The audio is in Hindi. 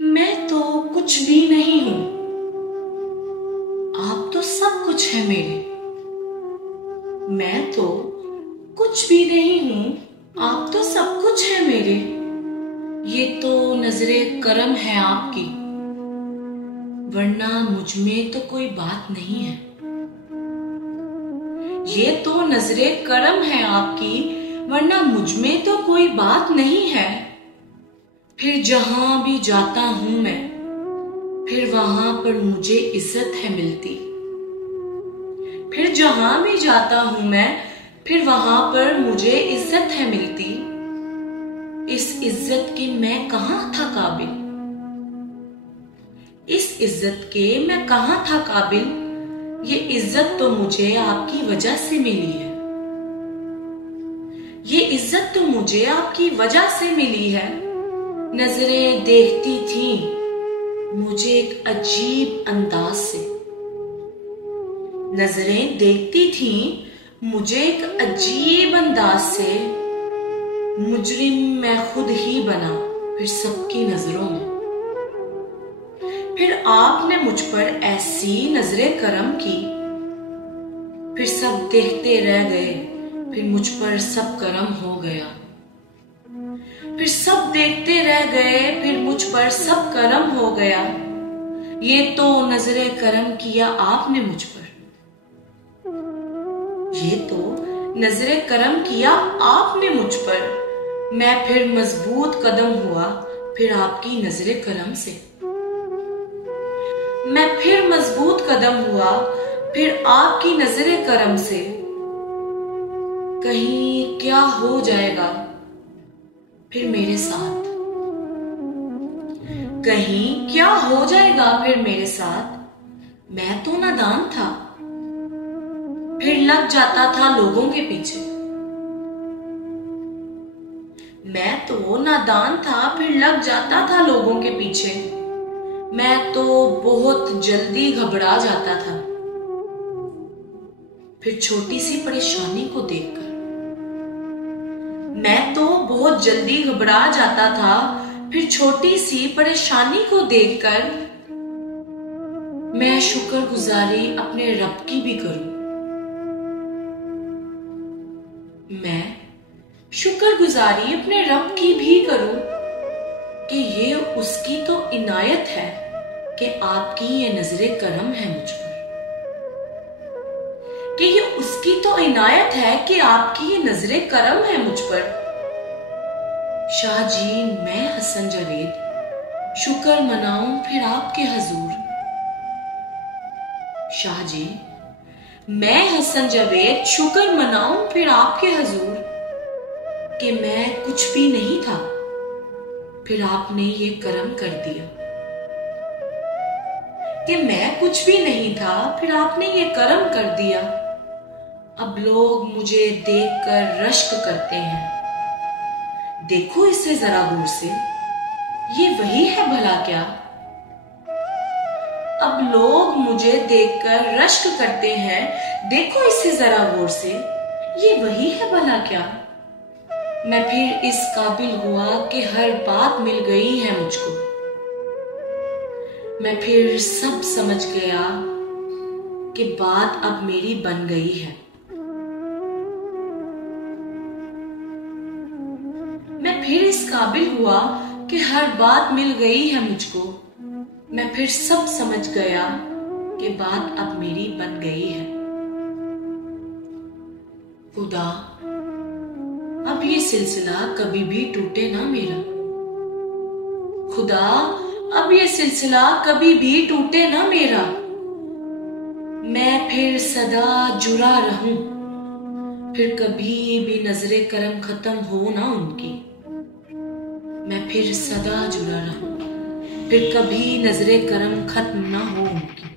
मैं तो कुछ भी नहीं हूं। आप तो सब कुछ है मेरे। मैं तो कुछ भी नहीं हूं। आप तो सब कुछ है मेरे। ये तो नजरे करम है आपकी, वरना मुझ में तो कोई बात नहीं है। ये तो नजरे करम है आपकी, वरना मुझ में तो कोई बात नहीं है। फिर जहां भी जाता हूं मैं, फिर वहां पर मुझे इज्जत है मिलती। फिर जहां भी जाता हूं मैं, फिर वहां पर मुझे इज्जत है मिलती। इस इज्जत के मैं कहां था काबिल। इस इज्जत के मैं कहां था काबिल। ये इज्जत तो मुझे आपकी वजह से मिली है। ये इज्जत तो मुझे आपकी वजह से मिली है। नजरें देखती थीं मुझे एक अजीब अंदाज से। नजरें देखती थीं मुझे एक अजीब अंदाज से। मुजरिम मैं खुद ही बना फिर सबकी नजरों में। फिर आपने मुझ पर ऐसी नजरें करम की, फिर सब देखते रह गए, फिर मुझ पर सब करम हो गया। फिर सब देखते रह गए, फिर मुझ पर सब करम हो गया। ये तो नजरे करम किया आपने मुझ पर। ये तो नजरे करम किया आपने मुझ पर। मैं फिर मजबूत कदम हुआ फिर आपकी नजरे करम से। मैं फिर मजबूत कदम हुआ फिर आपकी नजरे करम से। कहीं क्या हो जाएगा फिर मेरे साथ। कहीं क्या हो जाएगा फिर मेरे साथ। मैं तो नादान था, फिर लग जाता था लोगों के पीछे। मैं तो नादान था, फिर लग जाता था लोगों के पीछे। मैं तो बहुत जल्दी घबरा जाता था, फिर छोटी सी परेशानी को देखकर। मैं तो बहुत जल्दी घबरा जाता था, फिर छोटी सी परेशानी को देखकर। मैं शुक्रगुजारी अपने रब की भी करूं। मैं शुक्रगुजारी अपने रब की भी करूं कि ये उसकी तो इनायत है कि आपकी ये नजरे करम है मुझ पर। कि ये उसकी तो इनायत है कि आपकी ये नजरे करम है मुझ पर। शाह जी मैं हसन जावेद शुक्र मनाऊं फिर आपके हजूर। शाह जी मैं हसन जावेद शुक्र मनाऊं फिर आपके हजूर कि मैं कुछ भी नहीं था, फिर आपने ये करम कर दिया। कि मैं कुछ भी नहीं था, फिर आपने ये करम कर दिया। अब लोग मुझे देखकर रश्क करते हैं। देखो इसे जरा गौर से, ये वही है भला क्या। अब लोग मुझे देखकर रश्क करते हैं। देखो इसे जरा गौर से, ये वही है भला क्या। मैं फिर इस काबिल हुआ कि हर बात मिल गई है मुझको। मैं फिर सब समझ गया कि बात अब मेरी बन गई है। मैं फिर इस काबिल हुआ कि हर बात मिल गई है मुझको। मैं फिर सब समझ गया कि बात अब मेरी बन गई है। खुदा अब ये सिलसिला कभी भी टूटे ना मेरा। खुदा अब ये सिलसिला कभी भी टूटे ना मेरा। मैं फिर सदा जुड़ा रहूं, फिर कभी भी नजरे करम खत्म हो ना उनकी। मैं फिर सदा जुड़ा रहूं, फिर कभी नजरे करम खत्म ना हो उनकी।